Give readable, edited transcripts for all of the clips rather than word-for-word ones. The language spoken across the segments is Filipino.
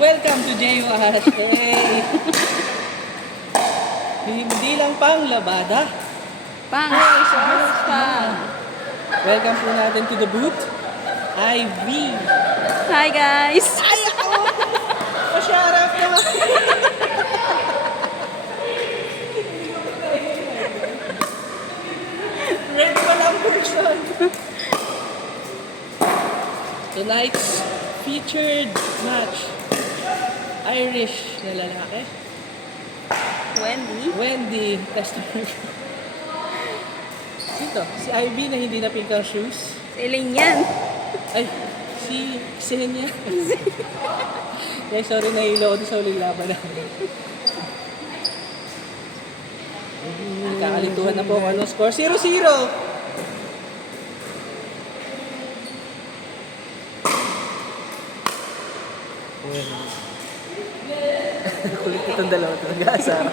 Welcome to J-Wash! Hey! Hindi lang pang labada. Pang-resource pa. Welcome po natin to the booth. IV. Hi guys! Ay, ako! Pasyarap naman! Red pa lang person. Tonight's featured match. Irish na lalaki. Wendy, customer. Ito, si Ivy na hindi na pink ang shoes. Siling yan. Ay, si Xenia. Guys, sorry, nahilo ako sa uling laban namin. Kakalituhan na po kung anong score. 0-0! Kulit itong dalawa ito. Nag-aasar.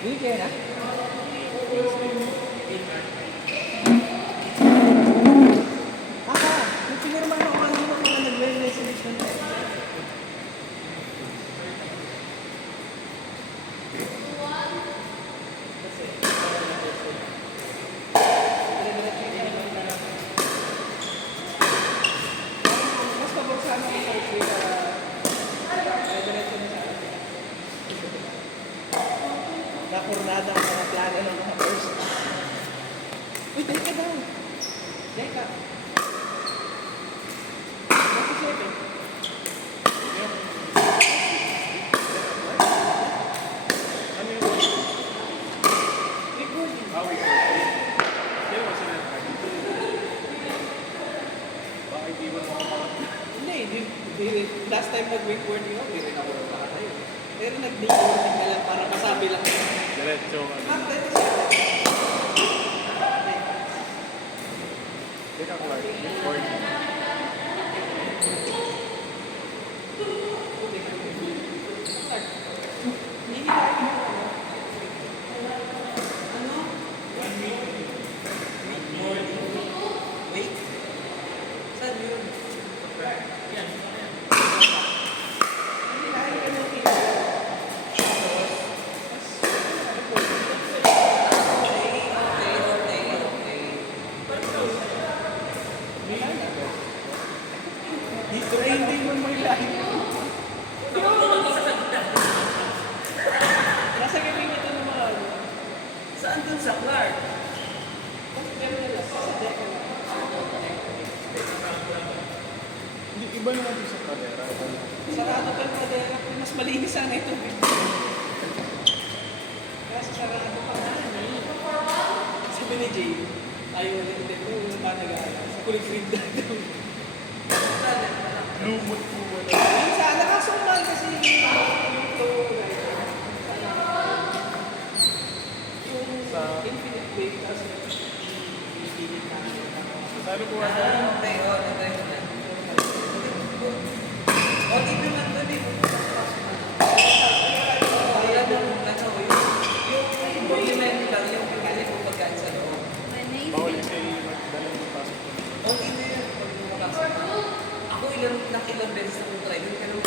Hindi kaya na? Yung pinirma mo kung ano mga nag-wellness na. Mas pabuksan ako sa napurnada ang mga plano ng mga person. Uy, teka daw. Teka. Bakit siyempre? Ano yung recording? Sino ba sila? Bakit di ba hindi. Last time nag-recording ako, hindi rin ako nakatayo. Pero nag-recording ka lang para masabi lang. Diretso. Teka, Clark. Record. Wait. Saan yun? Dito ay hindi mo may lahi. Nasa gabi nito ng mga ano? Saan dun sa Clark? Hindi, iba naman yung sa kadera. Sarado pa yung padera. Mas malinis sana ito. Kasi sarado pa na. Sabi ni Jay, ayaw na hindi ko yung nag-aalas. Sa kulit rin daw. Lumot po wala. Sana kasunod kasi yung infinite wave kasi infinite namin. Saan po wala? Bawal yung kayo magdala ng pasok ko. Ako ilang beses na kong try, hindi ka naman